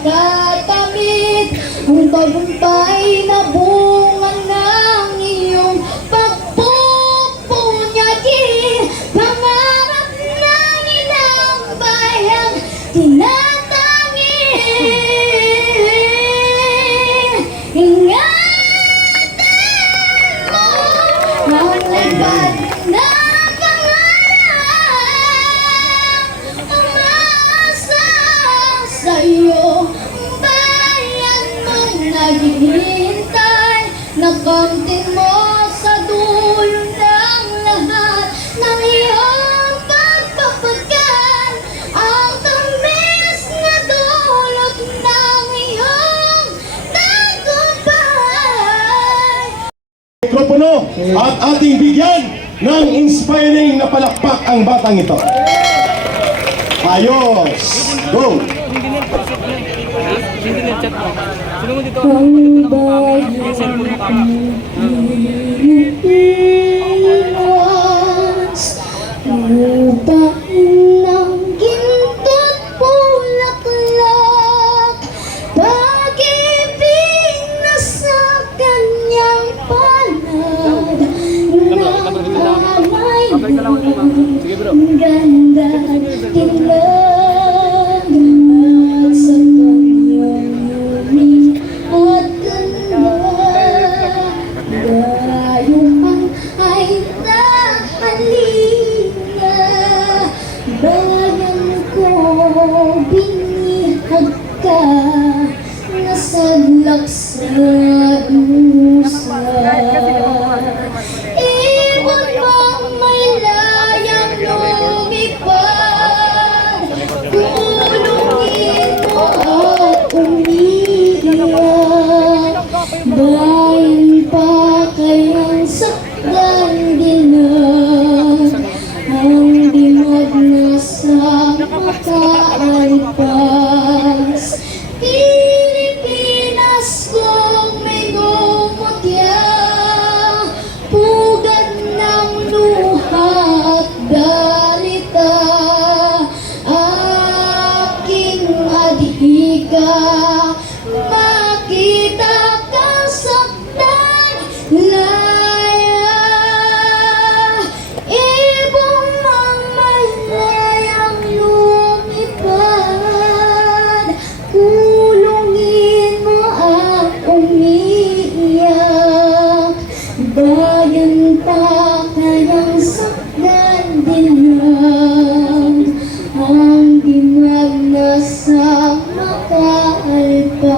makakamit ang tagumpay na bunga ng iyong pagpupunyagi. Pangarap ng ilang bayang tinatangi. Ingatan mo ang lipad na sa'yo, bayan mong naghihintay na kontin mo sa dulo ng lahat ng iyong pagpapagal, ang tamis na dulot ng iyong tagumpay. Mikropono at ating bigyan ng inspiring na palakpak ang batang ito. Ayos! Go! Ang bayan Pilipinas, lupain ng ginto't bulaklak, pag-ibig na sa kanyang palad, nakalay ang ganda dilag. Sa kanyang yumi at ganda, gayuhan ay nahalina. Bayan ko, binihag ka, nasadlak sa dusa. Iwan mong may layang lumipad, kulungin mo at umiiyak. Bayan pa kayang sakdan dinan, ang dimag na sa makaalpas. Pilipinas kong may gumutya, pugad ng luha at dalita, aking adhika. Makita ka saktan, laya, ibong mamalayang lumipad, kulungin mo at umiiyak. Bayan pa kayang sakdan dinan, ang dimag na sa makaalpas.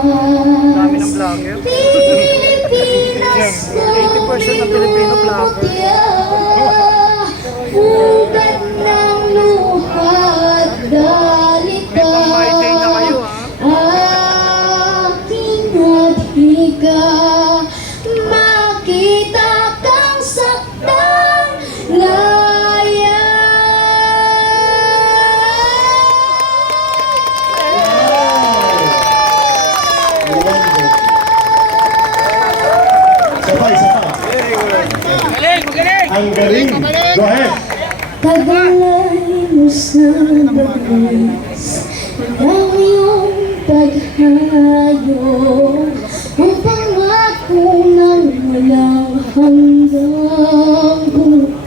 Pilipinas ko minumutya, pugad ng luha at dalita, aking adhika. Makita kang saktan, laya. Sabay, sabay. Ang galing. Go ahead. Tagalay mo sa bagay ng iyong paghayo, ang pangako ng walang hanggang bukas.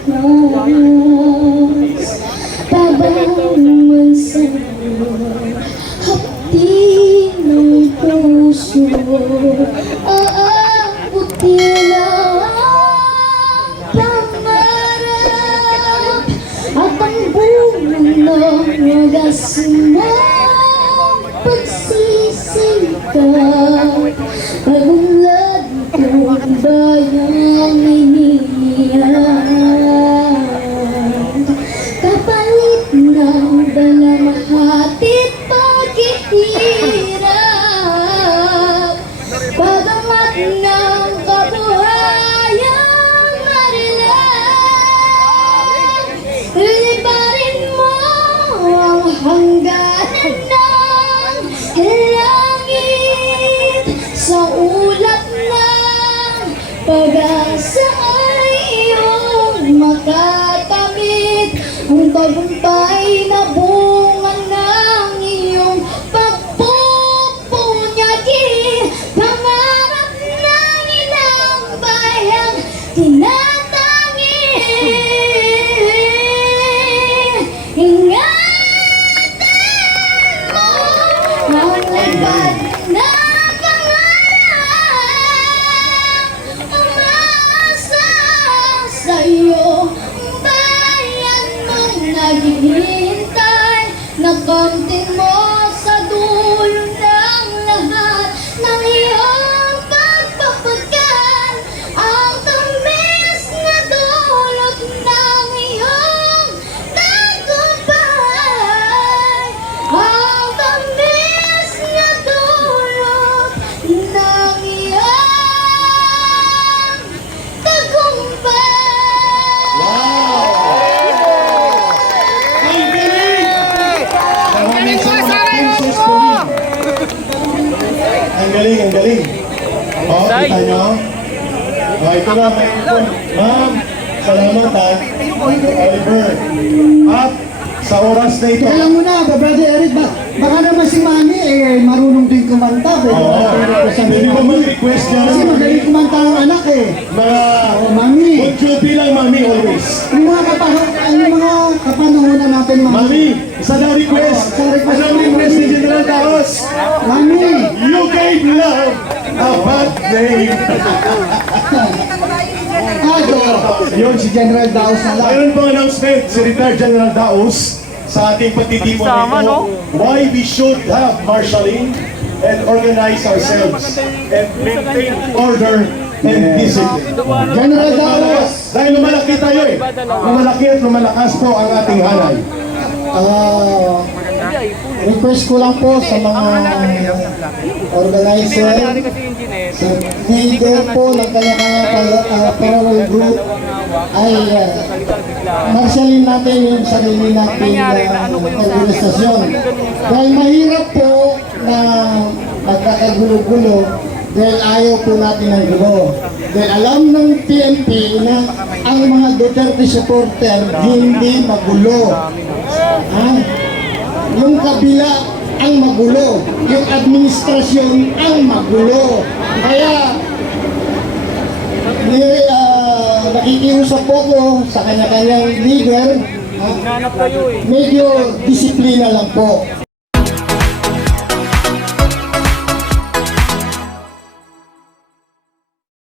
Tabang man sa'yo, hapdi ng puso, aabuti lang pangarap at ang bunga ng wagas mong pagsisikap. Pag-unlad kong bayang iniyan, kapalit ng dalamhatit paghihirap, pagamat ng kabuhayang marilang, libarin mo ang hangganan ng langit. Sa ulap ng pag-asa ay iyong makakamit ang tagumpay na bunga ng iyong pagpupunyagi. Lipad na pangarap, umaasa sa'yo, bayan mong naghihintay, na kamtin mo sa dulo ng lahat ng iyong pagpapagal, ang tamis na dulot ng iyong tagumpay, ang tamis na dulot ng iyong tagumpay. Ang galing! Maraming salamat, Princess Pauline. Ang galing, ang galing. O, kita nyo? O, ito na, microphone. Ma'am, salamat ha. Oliver. At sa oras na ito, Alam mo na, Brother Eric, baka naman si Mami marunong din kumanta. pwede ba mag-request niya? Kasi magaling kumanta ng anak eh. Mga Mami, good duty lang, Mami, always. yung mga kapanahonan natin, Mami. Mami, isa na request. Anong request ni General Daos? Mami, You gave love a bad name. yun si General Daos na lang. Mayroon pong announcement si retired General Daos sa ating pagtitipon nito. Why we should have marshalling and organize ourselves and maintain order and discipline. General Daos, Dahil lumalaki tayo eh. Lumalaki at lumalakas po ang ating hanay. request ko lang po sa mga organizer, sa leader po ng kanya-kanya parallel group ay marshalin natin yung sarili natin organisasyon. Dahil mahirap po na magkakagulo-gulo dahil ayaw po natin ng gulo. Dahil alam ng PNP na ang mga Duterte supporter hindi magulo. Yung kabila ang magulo, yung administrasyon ang magulo. Kaya nakikiusap po ko sa kanya-kanyang leader, medyo disiplina lang po.